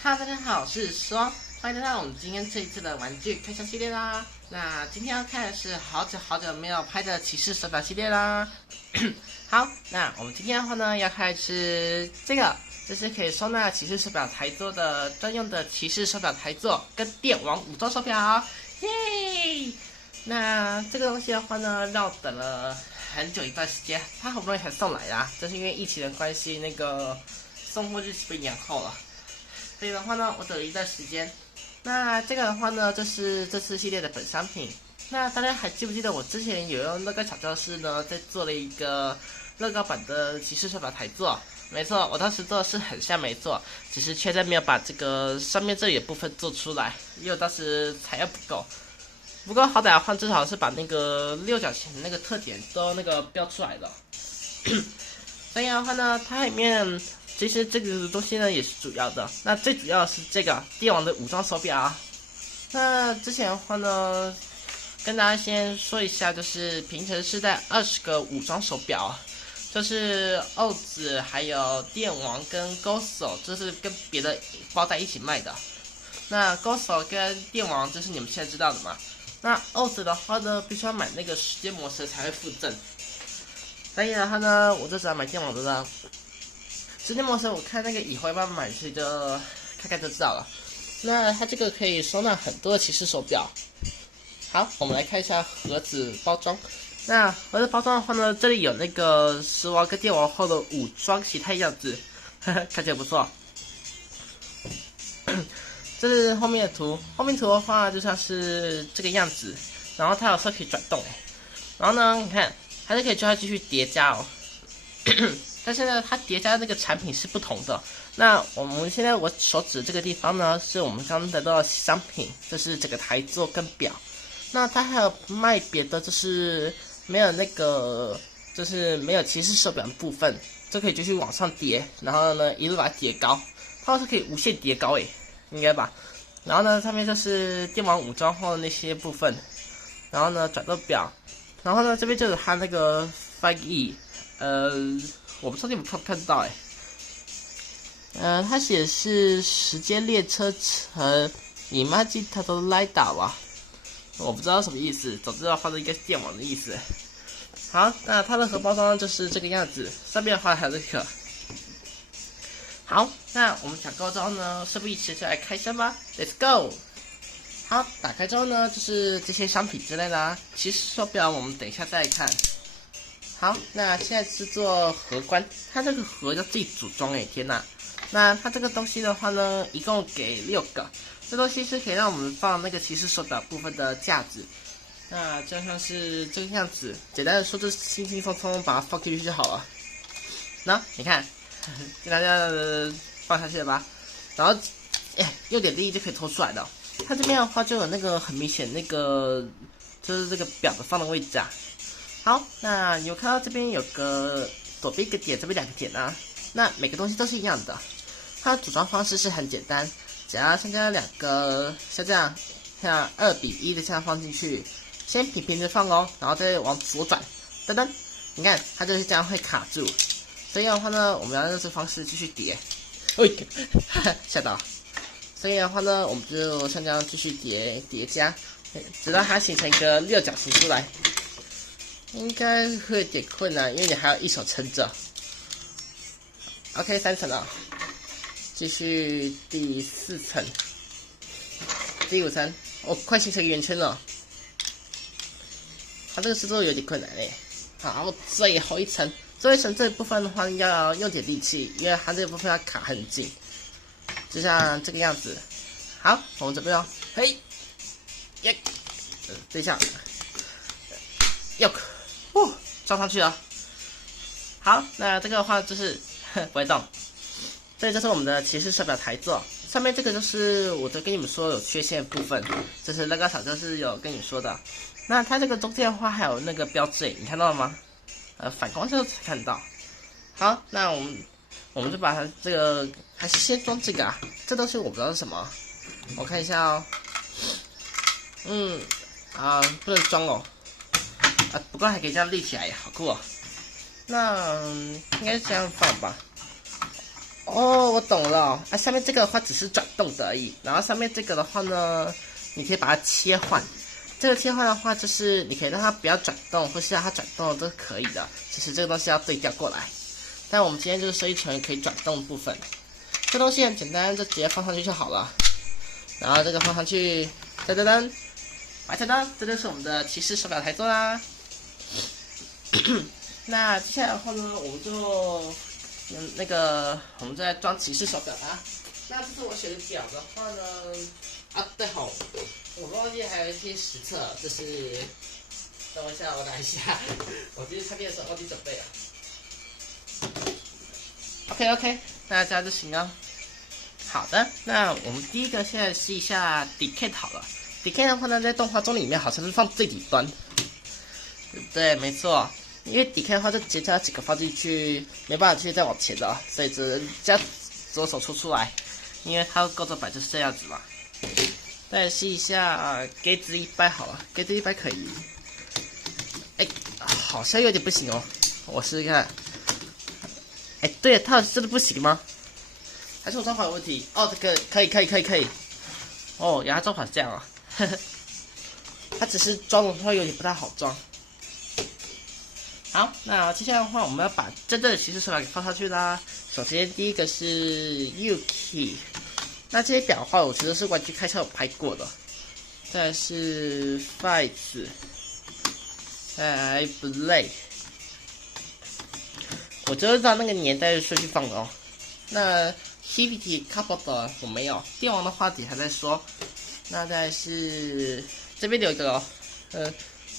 哈，大家好，我是双，欢迎来到我们今天这一次的玩具开箱系列啦。那今天要看的是好久没有拍的骑士手表系列啦。好，那我们今天的话呢，要开始这个，这是可以收纳骑士手表台座的专用的骑士手表台座跟电王武装手表，耶！那这个东西的话呢，让我等了很久一段时间，它好不容易才送来啦，这是因为疫情的关系，那个送货日期被延后了。所以的话呢，我等了一段时间。那这个的话呢，就是这次系列的本商品。那大家还记不记得我之前有用乐高小教室呢，在做了一个乐高版的骑士手表台座？没错，我当时做的是很像没错，只是却在没有把这个上面这里的部分做出来，因为我当时材料不够。不过好歹的话，至少是把那个六角形的那个特点都那个标出来了。所以的话呢，它里面其实这个东西呢也是主要的。那最主要的是这个帝王的武装手表。那之前的话呢，跟大家先说一下，就是平成是在20个武装手表，就是欧子还有电王跟 Ghost， 这是跟别的包在一起卖的。那 Ghost 跟电王就是你们现在知道的嘛。那欧子的话呢，必须要买那个时间模式才会附赠。所以的话呢，我就只要买电王的了。时间模式我看那个以后要不要买，所以就看看就知道了。那它这个可以收纳很多的骑士手表。好，我们来看一下盒子包装。那盒子包装的话呢，这里有那个时王跟电王后的武装形态样子，看起来不错。这是后面的图，后面图的话就像是这个样子，然后它有时候可以转动然后呢，你看还是可以叫它继续叠加哦。但是呢，它叠加的那个产品是不同的。那我们现在我手指这个地方呢，是我们刚刚得到的商品，就是整个台座跟表。那它还有卖别的，就是没有那个，就是没有骑士手表的部分，就可以继续往上叠，然后呢一路把它叠高，它是可以无限叠高应该吧。然后呢，上面就是电王武装后的那些部分，然后呢转动表，然后呢这边就是它那个翻译，我不知道你们看不看到它写是时间列车程 Imagitato Lidar 吧，我不知道什么意思，总之的话应该是电网的意思。好，那它的盒包装就是这个样子，上面的话还有这个。好，那我们讲过之后呢，事不宜迟，就来开箱吧 ，Let's go。好，打开之后呢，就是这些商品之类的啊。其实手表我们等一下再看。好，那现在是做盒关，它这个盒要自己组装天哪！那它这个东西的话呢，一共给6个，这东西是可以让我们放那个骑士手表部分的架子。那就像是这个样子，简单的说就是轻轻松松把它放进去就好了。那你看，给大家放下去了吧，然后用点力就可以拖出来的。它这边的话就有那个很明显那个，就是这个表的放的位置啊。好，那有看到这边有个左边一个点，这边2个点啊。那每个东西都是一样的，它的组装方式是很简单，只要先将2个像这样，像2:1的这样放进去，先平平的放哦，然后再往左转，噔噔，你看它就是这样会卡住。所以的话呢，我们要用这方式继续叠，吓到。所以的话呢，我们就像这样继续叠加，直到它形成一个六角形出来。应该会有点困难，因为你还要一手撑着。OK， 3层了，继续第4层、第5层，快形成圆圈了。它这个制作有点困难好，最后一层，最后一层这一部分的话要用点力气，因为它这个部分要卡很紧，就像这个样子。好，我们准备哦，嘿，耶，这一下，哟。装上去了。好，那这个的话就是不会动。这就是我们的骑士手表台座，上面这个就是我在跟你们说有缺陷的部分，这是乐高小教室有跟你说的。那它这个中间的话还有那个标志你看到了吗？反光之后才看到。好，那我们就把它这个还是先装这个啊，这东西我不知道是什么，我看一下哦。不能装哦。不过还可以这样立起来，好酷哦。那应该是这样放吧。哦，我懂了。啊，下面这个的话只是转动的而已，然后上面这个的话呢，你可以把它切换。这个切换的话，就是你可以让它不要转动，或是让它转动都是可以的。其实这个东西要对调过来。但我们今天就是设计成可以转动的部分。这东西很简单，就直接放上去就好了。然后这个放上去，噔噔噔，完成了，这就是我们的骑士手表台座啦。那接下来的话呢，我们就我们再装骑士手表啦。那这是我选的表的话呢，啊对吼，我忘记还有一些实测，就是等我一下，我拿一下，我今天看片的时候忘记准备了。OK， 那这样就行了。好的，那我们第一个现在试一下 Decay 好了。Decay 的话呢，在动画中里面好像是放最底端。对，没错，因为 Decay 的话就直接加几个放进去，没办法继续再往前的，所以只能加左手出来，因为它构造版就是这样子嘛。再试一下给子100好了，给子100可以。好像有点不行哦，我试试看。对，它真的不行吗？还是我装法有问题？哦，这个可以。哦，原来装法是这样啊，它只是装的话有点不太好装。好，那接下来的话，我们要把真正的骑士手表给放上去啦。首先第一个是 Yuki， 那这些表的话，我觉得是玩具开箱有拍过的。再来是 Fights， 再来 Blade。我就知道那个年代的顺序放的哦。那 Hibiki Couple 的我没有，电王的话底还在说。那再来是这边有一个哦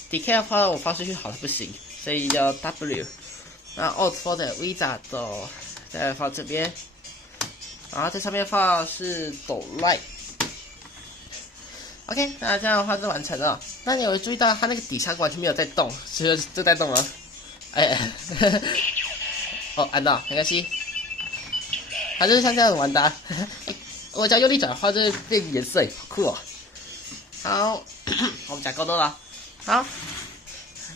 ，Decay 的话我放顺序好像不行，所以叫 W。那 Old for 的 Visa 的再放这边，然后在上面放是斗 Light。OK， 那这样的话就完成了。那你有注意到它那个底下完全没有在动，所以就在动了。哦，按到，没关系。它就是像这样玩的。我只要用力转的话，就会变颜色，好酷哦。好，我们讲够多了。好，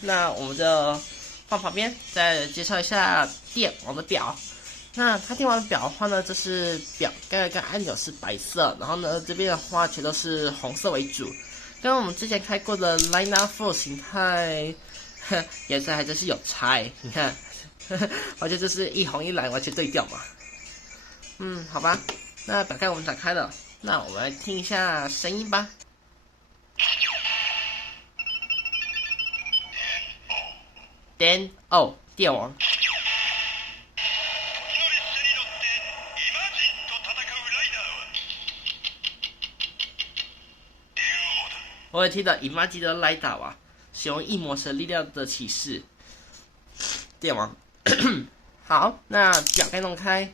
那我们就放旁边，再介绍一下电王的表。那它电王的表的话呢，这是表盖跟按钮是白色，然后呢这边的话全都是红色为主，跟我们之前开过的 Line 4形态颜色还真是有差你看。而且这是一红一蓝完全对调嘛。好吧，那表盖我们打开了，那我们来听一下声音吧。电王。我也听到 Imagi 的 Light 啊，使用异魔神力量的骑士。电王。好，那表盖弄开。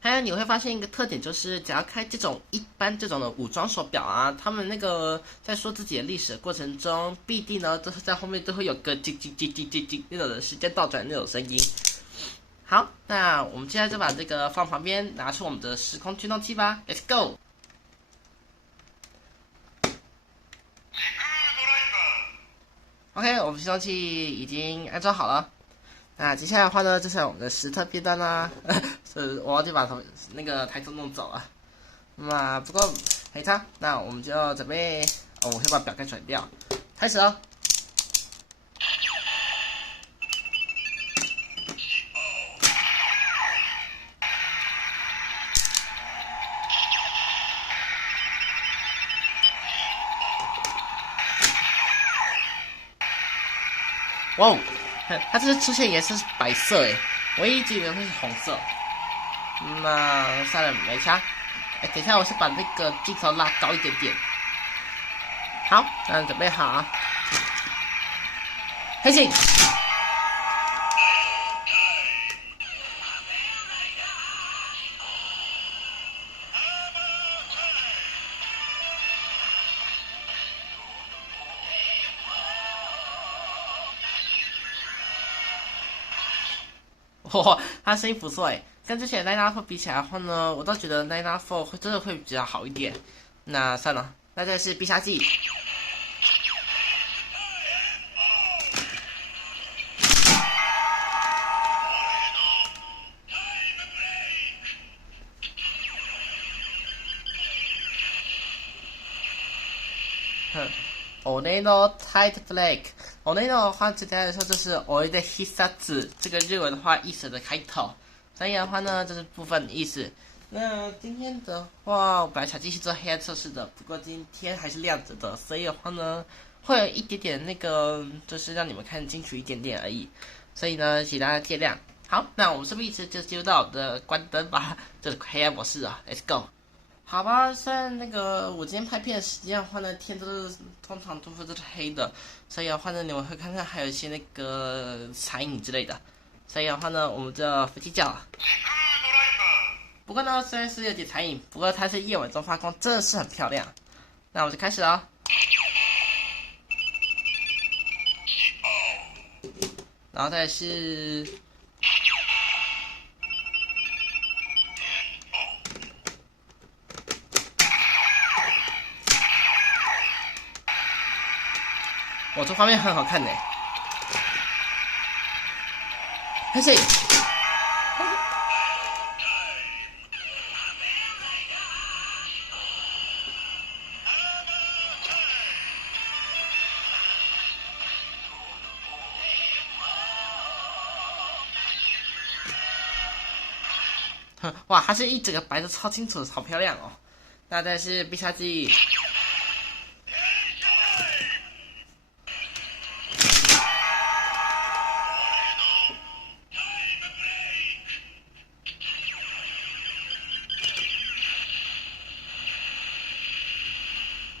还有你会发现一个特点，就是只要开这种一般这种的武装手表啊，他们那个在说自己的历史的过程中，必定呢都是在后面都会有个叽那种的时间倒转那种声音。好，那我们接下来就把这个放旁边，拿出我们的时空驱动器吧 ，Let's go。OK， 我们驱动器已经安装好了。那接下来的话呢，就是我们的实特片段啦。是我忘记把那个台灯弄走了。那不过没差，那我们就准备，我先把表盖转掉，开始哦。哇哦，它这次出现颜色是白色诶，我一直以为会是红色。那算了，没差。等一下，我是把那个镜头拉高一点点。好，那准备好啊。黑镜。哇，他声音不错诶。跟之前的 Line Up 比起来的话呢，我倒觉得 Line Up 会真的会比较好一点。那算了，那这是必杀技。Oneno Tight Flag。Oneno 的话，简单来说就是 Oi 的 Hisatsu， 这个日文的话意思的开头。所以的话呢，这是部分意思。那今天的话，我本来想继续做黑暗测试的，不过今天还是亮着的，所以的话呢，会有一点点那个，就是让你们看清楚一点点而已。所以呢，请大家见谅。好，那我们是不是一直就进入到我们的关灯吧？这是黑暗模式啊 ，Let's go。好吧，虽然那个我今天拍片的时间的话呢，天通常都是黑的，所以的话呢，你们会看看还有一些那个残影之类的，所以的话呢，我们就不计较了。不过呢，虽然是有点残影，不过它是夜晚中发光，真的是很漂亮。那我们就开始了。然后再是。我这画面很好看呢，而且，哇，它是一整个白的，超清楚的，好漂亮哦。那再是必杀技。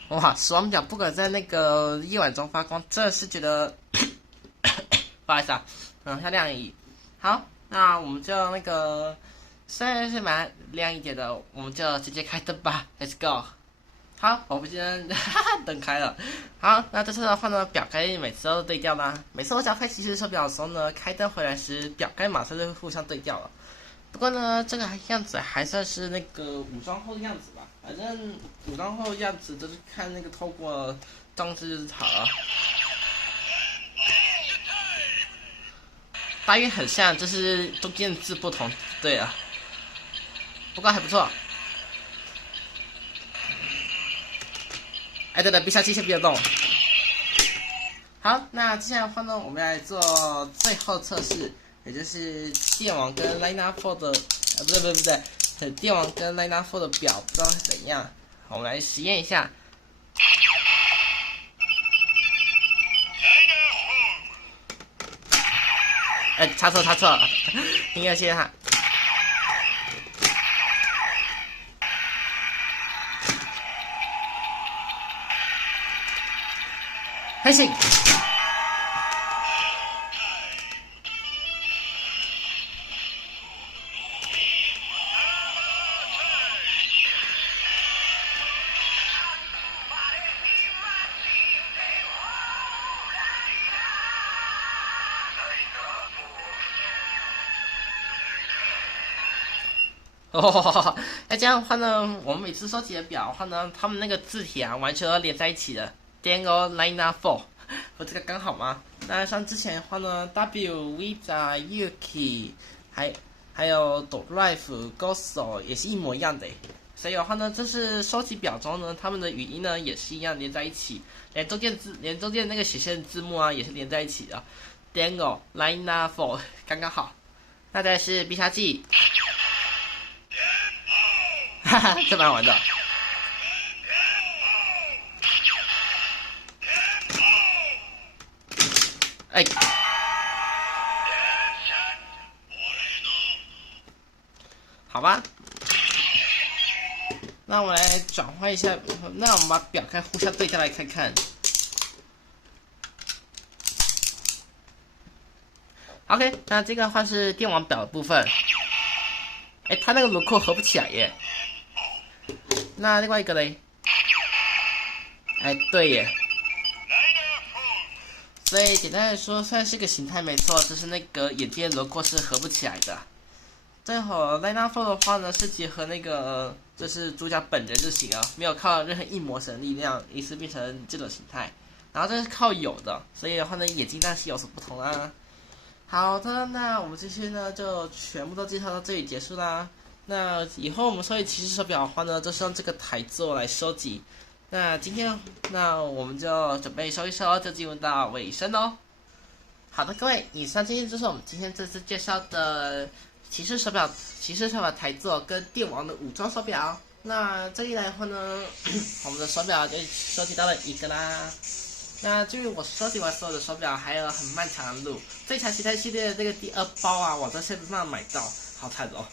哇，死亡角不可在那个夜晚中发光，真的是觉得，不好意思啊，漂亮而已。好，那我们就那个，虽然是蛮亮一点的，我们就直接开灯吧 ，Let's go。好，我们今天灯开了。好，那这次的话呢，表杆每次都对调啦。每次我只要开骑士手表的时候呢，开灯回来时，表杆马上就会互相对调了。不过呢，这个样子还算是那个武装后的样子吧。反正武装后的样子都是看那个透过装置就好了。大约很像，就是中间字不同。对啊，不过还不错。哎，对了，必杀技先不要动。好，那接下来的话呢，我们来做最后测试，也就是电王跟 Line Four 的，不对，电王跟 Line Four 的表不知道是怎样，我们来实验一下。哎，插错，应该先哈。还行。哦，那这样的话呢，我们每次收集的表的话呢，他们那个字体啊，完全都连在一起的。Dango Line Four， 我这个刚好吗？那像之前的话呢 ，W Visa Yuki， 还有 Drive、Goso 也是一模一样的。所以的话呢，这是收集表中呢，他们的语音呢也是一样连在一起，连中间那个显现字幕啊也是连在一起的。Dango Line Four 刚刚好。那再是必杀技。哈哈，这蛮好玩的。哎，好吧，那我们来转换一下，那我们把表开互相对调来看看。OK， 那这个的话是电王表的部分。哎，它那个轮廓合不起来耶。那另外一个嘞？哎，对耶。所以简单来说，虽然是个形态没错，就是那个眼睛轮廓是合不起来的。最后 Line Four 的话呢，是结合那个就是主角本人就行了，没有靠任何异魔神力量一次变成这种形态。然后这是靠有的，所以的话呢，眼睛但是有所不同啦。好的，那我们这些呢就全部都介绍到这里结束啦。那以后我们收集骑士手表的话呢，就是用这个台座来收集。那今天，那我们就准备收一收，就进入到尾声喽。好的，各位，以上今天就是我们今天这次介绍的骑士手表台座跟电王的武装手表。那这一来的话呢，我们的手表就收集到了1个啦。那至于我收集完所有的手表，还有很漫长的路。最强形态系列的这个第2包啊，我在线上买到，好惨哦！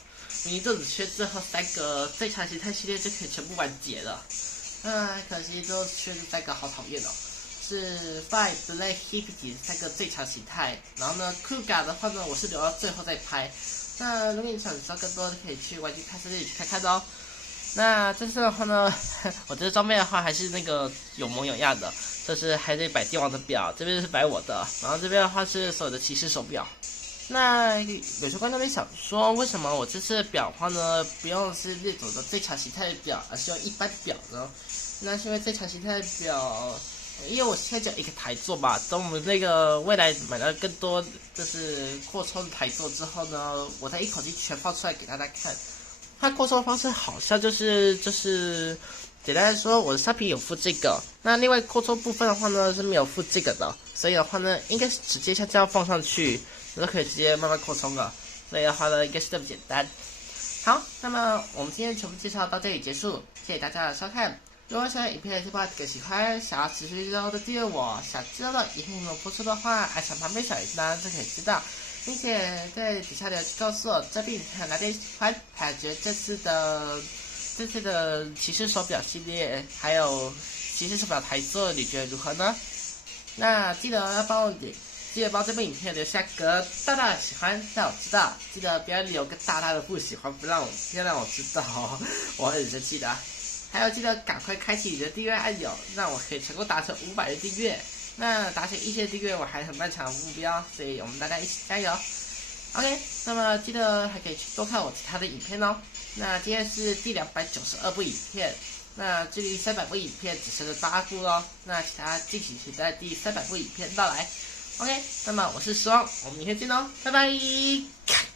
明明就只缺最后3个最强形态系列就可以全部完结了。可惜就缺这3个，好讨厌哦。是 Five Black Hippie 3个最强形态，然后呢 Kuga 的话呢，我是留到最后再拍。那如果你想知道更多，可以去 YG 开设这里去看看哦。那这次的话呢，我这装备的话还是那个有模有样的，就是还得摆电王的表，这边是摆我的，然后这边的话是所有的骑士手表。那有些观众会想说，为什么我这次的表的话呢，不用是列祖的最强形态的表，而是用一般的表呢？那是因为最强形态的表，因为我现在只有1个台座吧，等我们那个未来买到更多就是扩充的台座之后呢，我再一口气全放出来给大家看。它扩充方式好像就是简单来说，我的商品有附这个，那另外扩充部分的话呢是没有附这个的，所以的话呢应该是直接像这样放上去，就可以直接慢慢扩充了。所以的话呢应该是这么简单。好，那么我们今天全部介绍到这里结束，谢谢大家的收看。如果喜欢影片的话，点喜欢，想要持续之后的订阅我，想知道的影片有没有播出的话，按上旁边小铃铛就可以知道。并且在底下留言告诉我这部影片哪里喜欢，还有觉得这次的骑士手表系列，还有骑士手表台座，你觉得如何呢？那记得要帮这部影片留下个大大的喜欢，让我知道。记得不要留个大大的不喜欢，要让我知道哦，我很生气的。还有记得赶快开启你的订阅按钮，让我可以成功达成500的订阅。那达成1000订阅我还很漫长的目标，所以我们大家一起加油。OK， 那么记得还可以去多看我其他的影片哦。那今天是第292部影片，那距离300部影片只剩下8部咯。那其他敬请期待第300部影片到来。OK， 那么我是失望，我们明天见喽，拜拜。